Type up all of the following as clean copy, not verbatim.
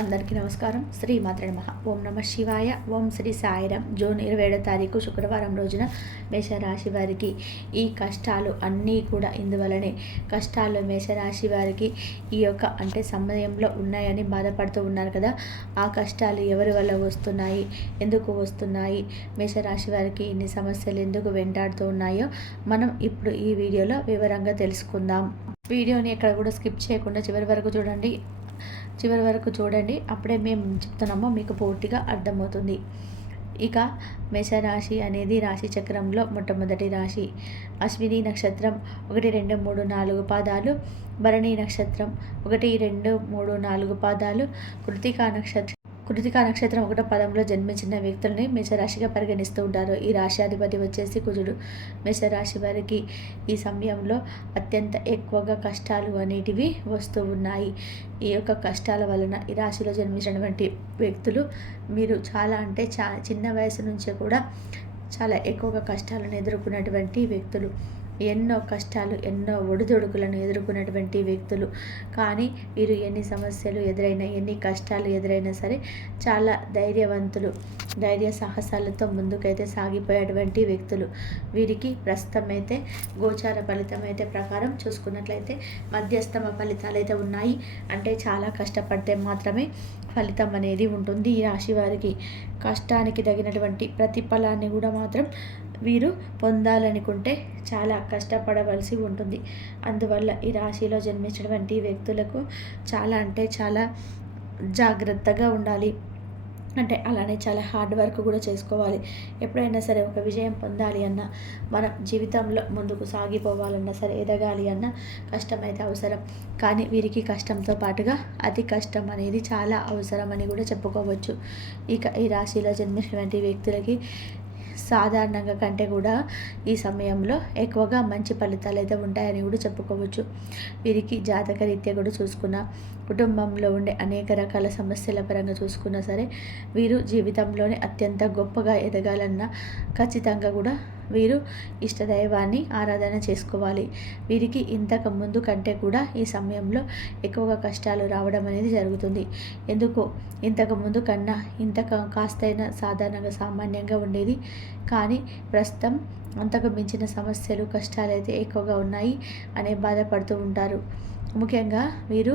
అందరికీ నమస్కారం. శ్రీమాత్రే నమః. ఓం నమ శివాయ. ఓం శ్రీ సాయిరాం. జూన్ 27వ తారీఖు శుక్రవారం రోజున మేషరాశి వారికి ఈ కష్టాలు అన్నీ కూడా ఇందువలనే కష్టాలు మేషరాశి వారికి ఈ యొక్క సమయంలో ఉన్నాయని బాధపడుతూ ఉన్నారు కదా. ఆ కష్టాలు ఎవరి వల్ల వస్తున్నాయి, ఎందుకు వస్తున్నాయి, మేషరాశి వారికి ఇన్ని సమస్యలు ఎందుకు వెంటాడుతూ ఉన్నాయో మనం ఇప్పుడు ఈ వీడియోలో వివరంగా తెలుసుకుందాం. వీడియోని ఎక్కడ కూడా స్కిప్ చేయకుండా చివరి వరకు చూడండి. అప్పుడే మేము చెప్తున్నామో మీకు పూర్తిగా అర్థమవుతుంది. ఇక మేషరాశి అనేది రాశి చక్రంలో మొట్టమొదటి రాశి. అశ్విని నక్షత్రం 1, 2, 3, 4 పాదాలు, భరణి నక్షత్రం 1, 2, 3, 4 పాదాలు, కృతికా నక్షత్రం 1వ పదంలో జన్మించిన వ్యక్తుల్ని మేషరాశిగా పరిగణిస్తూ ఉంటారు. ఈ రాశి అధిపతి వచ్చేసి కుజుడు. మేషరాశి వారికి ఈ సమయంలో అత్యంత ఎక్కువగా కష్టాలు అనేటివి వస్తూ ఉన్నాయి. ఈ యొక్క కష్టాల వలన ఈ రాశిలో జన్మించినటువంటి వ్యక్తులు మీరు చిన్న వయసు నుంచే కూడా చాలా ఎక్కువగా కష్టాలను ఎదుర్కొన్నటువంటి వ్యక్తులు, ఎన్నో కష్టాలు, ఎన్నో ఒడిదుడుకులను ఎదుర్కొన్నటువంటి వ్యక్తులు. కానీ వీరు ఎన్ని సమస్యలు ఎదురైనా, ఎన్ని కష్టాలు ఎదురైనా సరే చాలా ధైర్యవంతులు, ధైర్య సాహసాలతో ముందుకైతే సాగిపోయేటువంటి వ్యక్తులు. వీరికి ప్రస్తుతం అయితే గోచార ఫలితం అయితే ప్రకారం చూసుకున్నట్లయితే మధ్యస్థమ ఫలితాలు అయితే ఉన్నాయి. అంటే చాలా కష్టపడితే మాత్రమే ఫలితం అనేది ఉంటుంది. ఈ రాశి వారికి కష్టానికి తగినటువంటి ప్రతిఫలాన్ని కూడా మాత్రం వీరు పొందాలనుకుంటే చాలా కష్టపడవలసి ఉంటుంది. అందువల్ల ఈ రాశిలో జన్మించినటువంటి వ్యక్తులకు చాలా జాగ్రత్తగా ఉండాలి. అలానే చాలా హార్డ్ వర్క్ కూడా చేసుకోవాలి. ఎప్పుడైనా సరే ఒక విజయం పొందాలి అన్నా, మన జీవితంలో ముందుకు సాగిపోవాలన్నా సరే, ఎదగాలి అన్న కష్టం అయితే అవసరం. కానీ వీరికి కష్టంతో పాటుగా అతి కష్టం అనేది చాలా అవసరం అని కూడా చెప్పుకోవచ్చు. ఇక ఈ రాశిలో జన్మించినటువంటి వ్యక్తులకి సాధారణంగా కంటే కూడా ఈ సమయంలో ఎక్కువగా మంచి ఫలితాలు అయితే ఉంటాయని కూడా చెప్పుకోవచ్చు. వీరికి జాతక రీత్యా కూడా చూసుకున్న, కుటుంబంలో ఉండే అనేక రకాల సమస్యల పరంగా చూసుకున్నా సరే, వీరు జీవితంలోనే అత్యంత గొప్పగా ఎదగాలన్నా ఖచ్చితంగా కూడా వీరు ఇష్టదైవాన్ని ఆరాధన చేసుకోవాలి. వీరికి ఇంతకు ముందు కంటే కూడా ఈ సమయంలో ఎక్కువగా కష్టాలు రావడం అనేది జరుగుతుంది. ఎందుకు ఇంతకు ముందు కన్నా కాస్తైనా సాధారణంగా సామాన్యంగా ఉండేది. కానీ ప్రస్తుతం అంతకు మించిన సమస్యలు, కష్టాలు అయితే ఎక్కువగా ఉన్నాయి అనే బాధపడుతూ ఉంటారు. ముఖ్యంగా వీరు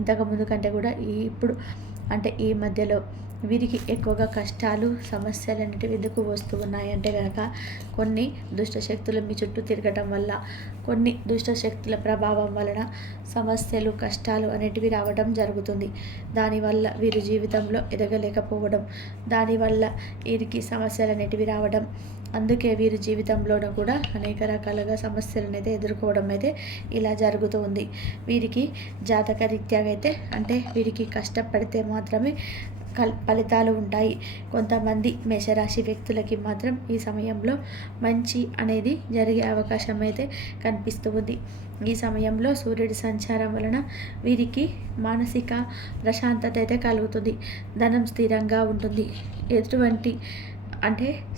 ఇంతకు ముందు కంటే కూడా ఇప్పుడు ఈ మధ్యలో వీరికి ఎక్కువగా కష్టాలు, సమస్యలు అనేటివి ఎందుకు వస్తూ ఉన్నాయంటే కనుక, కొన్ని దుష్టశక్తులు మీ చుట్టూ తిరగటం వల్ల, కొన్ని దుష్టశక్తుల ప్రభావం వలన సమస్యలు, కష్టాలు అనేటివి రావడం జరుగుతుంది. దానివల్ల వీరు జీవితంలో ఎదగలేకపోవడం, దానివల్ల వీరికి సమస్యలు అనేటివి రావడం, అందుకే వీరు జీవితంలోనూ కూడా అనేక రకాలుగా సమస్యలను అయితే ఎదుర్కోవడం అయితే ఇలా జరుగుతూ ఉంది. వీరికి జాతక రీత్యాగా అయితే వీరికి కష్టపడితే మాత్రమే ఫలితాలు ఉంటాయి. కొంతమంది మేషరాశి వ్యక్తులకి మాత్రం ఈ సమయంలో మంచి అనేది జరిగే అవకాశం అయితే కనిపిస్తూ ఉంది. ఈ సమయంలో సూర్యుడి సంచారం వలన వీరికి మానసిక ప్రశాంతత అయితే కలుగుతుంది. ధనం స్థిరంగా ఉంటుంది. ఎటువంటి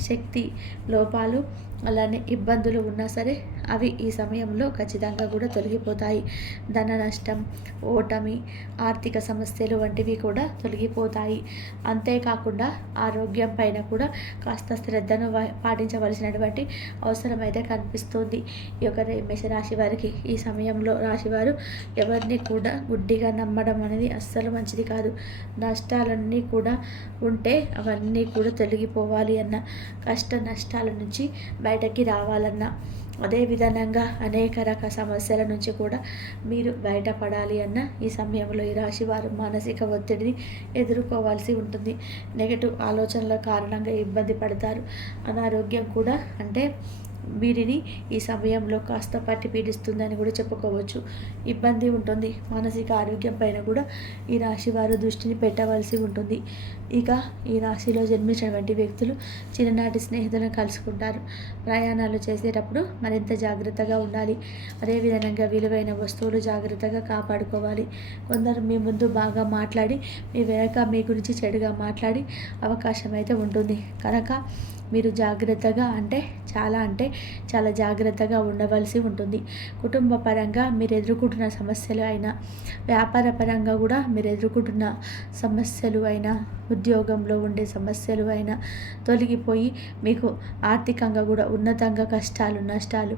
శక్తి లోపాలు, అలానే ఇబ్బందులు ఉన్నా సరే అవి ఈ సమయంలో ఖచ్చితంగా కూడా తొలగిపోతాయి. ధన నష్టం, ఓటమి, ఆర్థిక సమస్యలు వంటివి కూడా తొలగిపోతాయి. అంతేకాకుండా ఆరోగ్యం పైన కూడా కాస్త శ్రద్ధను పాటించవలసినటువంటి అవసరం అయితే కనిపిస్తుంది. ఈ యొక్క మేషరాశి వారికి ఈ సమయంలో రాశివారు ఎవరిని కూడా గుడ్డిగా నమ్మడం అనేది అస్సలు మంచిది కాదు. నష్టాలన్నీ కూడా ఉంటే అవన్నీ కూడా తొలగిపోవాలి అన్న, కష్ట నష్టాల నుంచి బయటకి రావాలన్నా, అదేవిధంగా అనేక రకాల సమస్యల నుంచి కూడా మీరు బయటపడాలి అన్న ఈ సమయంలో ఈ రాశి వారు మానసిక ఒత్తిడిని ఎదుర్కోవాల్సి ఉంటుంది. నెగటివ్ ఆలోచనల కారణంగా ఇబ్బంది పడతారు. అనారోగ్యం కూడా వీరిని ఈ సమయంలో కాస్త పట్టి పీడిస్తుందని కూడా చెప్పుకోవచ్చు. ఇబ్బంది ఉంటుంది. మానసిక ఆరోగ్యం పైన కూడా ఈ రాశి వారు దృష్టిని పెట్టవలసి ఉంటుంది. ఇక ఈ రాశిలో జన్మించినటువంటి వ్యక్తులు చిన్ననాటి స్నేహితులను కలుసుకుంటారు. ప్రయాణాలు చేసేటప్పుడు మరింత జాగ్రత్తగా ఉండాలి. అదేవిధంగా విలువైన వస్తువులు జాగ్రత్తగా కాపాడుకోవాలి. కొందరు మీ ముందు బాగా మాట్లాడి మీ వెనక మీ గురించి చెడుగా మాట్లాడి అవకాశం అయితే ఉంటుంది. కనుక మీరు జాగ్రత్తగా అంటే చాలా జాగ్రత్తగా ఉండవలసి ఉంటుంది. కుటుంబ పరంగా మీరు ఎదుర్కొంటున్న సమస్యలు అయినా, వ్యాపార పరంగా కూడా మీరు ఎదుర్కొంటున్న సమస్యలు అయినా, ఉద్యోగంలో ఉండే సమస్యలు అయినా తొలగిపోయి మీకు ఆర్థికంగా కూడా ఉన్నతంగా కష్టాలు, నష్టాలు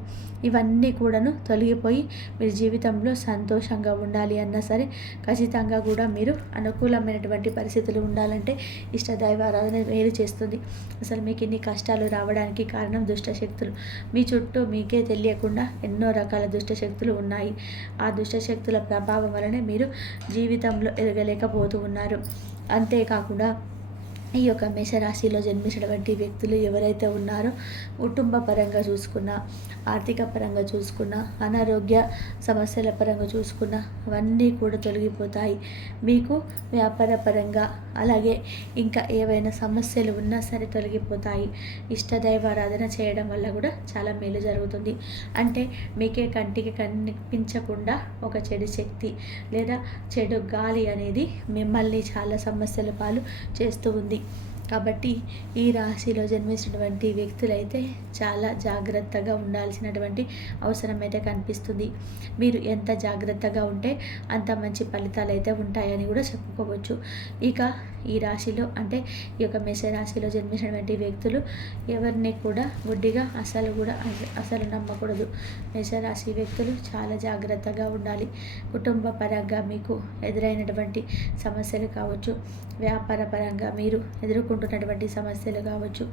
ఇవన్నీ కూడాను తొలగిపోయి మీరు జీవితంలో సంతోషంగా ఉండాలి అన్నా సరే ఖచ్చితంగా కూడా మీరు అనుకూలమైనటువంటి పరిస్థితులు ఉండాలంటే ఇష్టదైవారాధన మేలు చేస్తుంది. అసలు మీకు ఇన్ని కష్టాలు రావడానికి కారణం దుష్టశక్తులు. మీ చుట్టూ మీకే తెలియకుండా ఎన్నో రకాల దుష్టశక్తులు ఉన్నాయి. ఆ దుష్టశక్తుల ప్రభావం వలనే మీరు జీవితంలో ఎదగలేకపోతూ ఉన్నారు. అంతేకాకుండా ఈ యొక్క మేషరాశిలో జన్మించినటువంటి వ్యక్తులు ఎవరైతే ఉన్నారో కుటుంబ పరంగా చూసుకున్నా, ఆర్థిక పరంగా చూసుకున్నా, అనారోగ్య సమస్యల పరంగా చూసుకున్నా అవన్నీ కూడా తొలగిపోతాయి. మీకు వ్యాపార పరంగా అలాగే ఇంకా ఏవైనా సమస్యలు ఉన్నా సరే తొలగిపోతాయి. ఇష్టదైవారాధన చేయడం వల్ల కూడా చాలా మేలు జరుగుతుంది. అంటే మీకే కంటికి కనిపించకుండా ఒక చెడు శక్తి లేదా చెడు గాలి అనేది మిమ్మల్ని చాలా సమస్యల పాలు చేస్తూ ఉంది. కాబట్టి ఈ రాశిలో జన్మించినటువంటి వ్యక్తులైతే చాలా జాగ్రత్తగా ఉండాల్సినటువంటి అవసరం అయితే కనిపిస్తుంది. మీరు ఎంత జాగ్రత్తగా ఉంటే అంత మంచి ఫలితాలు అయితే ఉంటాయని కూడా చెప్పుకోవచ్చు. ఇక ఈ రాశిలో అంటే ఈ యొక్క మేషరాశిలో జన్మించినటువంటి వ్యక్తులు ఎవరిని కూడా గుడ్డిగా అసలు నమ్మకూడదు. మేషరాశి వ్యక్తులు చాలా జాగ్రత్తగా ఉండాలి. కుటుంబ పరంగా మీకు ఎదురైనటువంటి సమస్యలు కావచ్చు, వ్యాపార పరంగా మీరు ఎదుర్కొంటున్నటువంటి సమస్యలు కావచ్చు,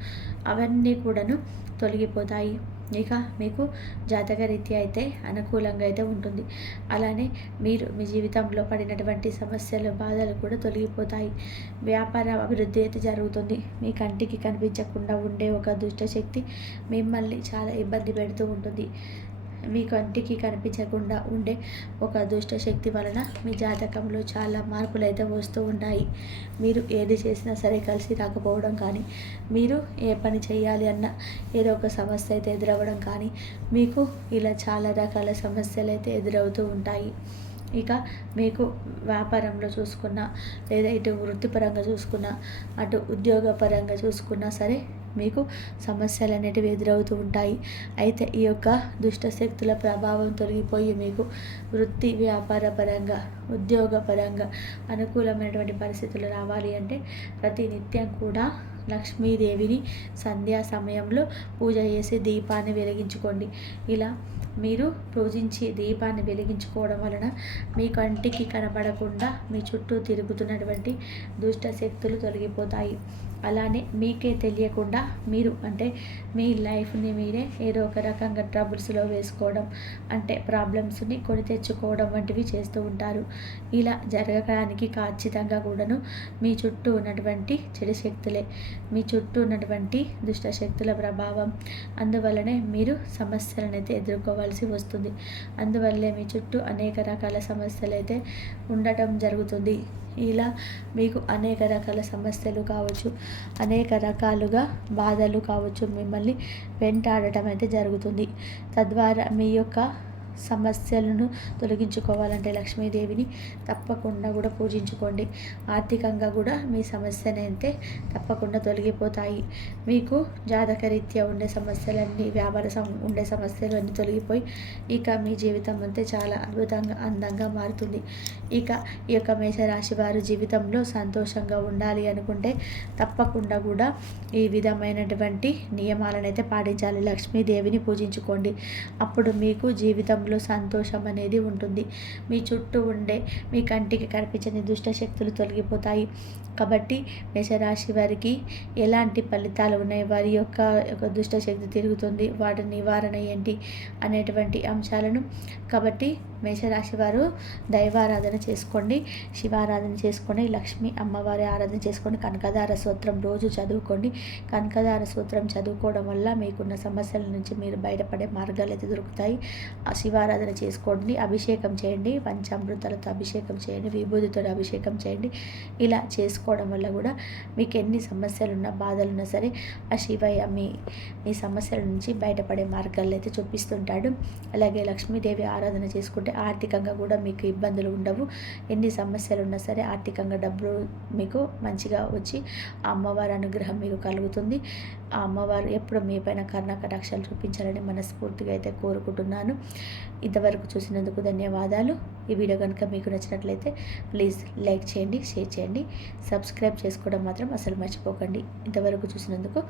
అవన్నీ కూడాను తొలగిపోతాయి. ఇక మీకు జాతకరీత్యా అయితే అనుకూలంగా అయితే ఉంటుంది. అలానే మీరు మీ జీవితంలో పడినటువంటి సమస్యలు, బాధలు కూడా తొలగిపోతాయి. వ్యాపార అభివృద్ధి అయితే జరుగుతుంది. మీ కంటికి కనిపించకుండా ఉండే ఒక దుష్టశక్తి మిమ్మల్ని చాలా ఇబ్బంది పెడుతూ ఉంటుంది. మీ కంటికి కనిపించకుండా ఉండే ఒక దుష్ట శక్తి వలన మీ జాతకంలో చాలా మార్పులు అయితే వస్తూ ఉన్నాయి. మీరు ఏది చేసినా సరే కలిసి రాకపోవడం కానీ, మీరు ఏ పని చేయాలి అన్నా ఏదో ఒక సమస్య అయితే ఎదురవ్వడం కానీ, మీకు ఇలా చాలా రకాల సమస్యలు అయితే ఎదురవుతూ ఉంటాయి. ఇక మీకు వ్యాపారంలో చూసుకున్నా, లేదా ఇటు వృత్తిపరంగా చూసుకున్నా, అటు ఉద్యోగపరంగా చూసుకున్నా సరే మీకు సమస్యలు అనేటివి ఎదురవుతూ ఉంటాయి. అయితే ఈ యొక్క దుష్ట శక్తుల ప్రభావం తొలగిపోయి మీకు వృత్తి వ్యాపార పరంగా, ఉద్యోగ పరంగా అనుకూలమైనటువంటి పరిస్థితులు రావాలి అంటే ప్రతి నిత్యం కూడా లక్ష్మీదేవిని సంధ్యా సమయంలో పూజ చేసి దీపాన్ని వెలిగించుకోండి. ఇలా మీరు పూజించి దీపాన్ని వెలిగించుకోవడం వలన మీ కంటికి కనబడకుండా మీ చుట్టూ తిరుగుతున్నటువంటి దుష్ట శక్తులు తొలగిపోతాయి. అలానే మీకే తెలియకుండా మీరు అంటే మీ లైఫ్ని మీరే ఏదో ఒక రకంగా ట్రబుల్స్లో వేసుకోవడం, అంటే ప్రాబ్లమ్స్ని కొని తెచ్చుకోవడం వంటివి చేస్తూ ఉంటారు. ఇలా జరగడానికి ఖచ్చితంగా కూడాను మీ చుట్టూ ఉన్నటువంటి చెడు శక్తులే, మీ చుట్టూ ఉన్నటువంటి దుష్ట శక్తుల ప్రభావం. అందువల్లనే మీరు సమస్యలను అయితే ఎదుర్కోవాల్సి వస్తుంది. అందువల్లే మీ చుట్టూ అనేక రకాల సమస్యలు అయితే ఉండటం జరుగుతుంది. ఇలా మీకు అనేక రకాల సమస్యలు కావచ్చు, అనేక రకాలుగా బాధలు కావచ్చు మిమ్మల్ని వెంటాడటం అయితే జరుగుతుంది. తద్వారా మీ యొక్క సమస్యలను తొలగించుకోవాలంటే లక్ష్మీదేవిని తప్పకుండా కూడా పూజించుకోండి. ఆర్థికంగా కూడా మీ సమస్యలు అయితే తప్పకుండా తొలగిపోతాయి. మీకు జాతకరీత్యా ఉండే సమస్యలన్నీ, ఉండే సమస్యలు అన్నీ తొలగిపోయి ఇక మీ జీవితం అంతే చాలా అద్భుతంగా, అందంగా మారుతుంది. ఇక ఈ యొక్క మేషరాశి వారు జీవితంలో సంతోషంగా ఉండాలి అనుకుంటే తప్పకుండా కూడా ఈ విధమైనటువంటి నియమాలను అయితే పాటించాలి. లక్ష్మీదేవిని పూజించుకోండి. అప్పుడు మీకు జీవితంలో సంతోషం అనేది ఉంటుంది. మీ చుట్టూ ఉండే మీ కంటికి కనిపించని దుష్ట శక్తులు తొలగిపోతాయి. కాబట్టి మేషరాశి వారికి ఎలాంటి ఫలితాలు ఉన్నాయి, వారి యొక్క దుష్ట శక్తి తిరుగుతుంది, వాటి నివారణ ఏంటి అనేటువంటి అంశాలను కాబట్టి మేషరాశి వారు దైవారాధన చేసుకోండి, శివారాధన చేసుకోండి, లక్ష్మీ అమ్మవారి ఆరాధన చేసుకోండి, కనకదార స్తోత్రం రోజు చదువుకోండి. కనకదార స్తోత్రం చదువుకోవడం వల్ల మీకున్న సమస్యల నుంచి మీరు బయటపడే మార్గాలు అయితే దొరుకుతాయి. ఆ శివారాధన చేసుకోండి, అభిషేకం చేయండి, పంచామృతాలతో అభిషేకం చేయండి, విభూతితో అభిషేకం చేయండి. ఇలా చేసుకోవడం వల్ల కూడా మీకు ఎన్ని సమస్యలున్నా, బాధలున్నా సరే ఆ శివయ్య మీ సమస్యల నుంచి బయటపడే మార్గాలు అయితే చూపిస్తుంటాడు. అలాగే లక్ష్మీదేవి ఆరాధన చేసుకుంటే అంటే ఆర్థికంగా కూడా మీకు ఇబ్బందులు ఉండవు. ఎన్ని సమస్యలు ఉన్నా సరే ఆర్థికంగా డబ్బులు మీకు మంచిగా వచ్చి ఆ అమ్మవారి అనుగ్రహం మీకు కలుగుతుంది. ఆ అమ్మవారు ఎప్పుడు మీ పైన కరుణ కటాక్షాలు చూపించాలని మనస్ఫూర్తిగా అయితే కోరుకుంటున్నాను. ఇంతవరకు చూసినందుకు ధన్యవాదాలు. ఈ వీడియో కనుక మీకు నచ్చినట్లయితే ప్లీజ్ లైక్ చేయండి, షేర్ చేయండి, సబ్స్క్రైబ్ చేసుకోవడం మాత్రం అసలు మర్చిపోకండి. ఇంతవరకు చూసినందుకు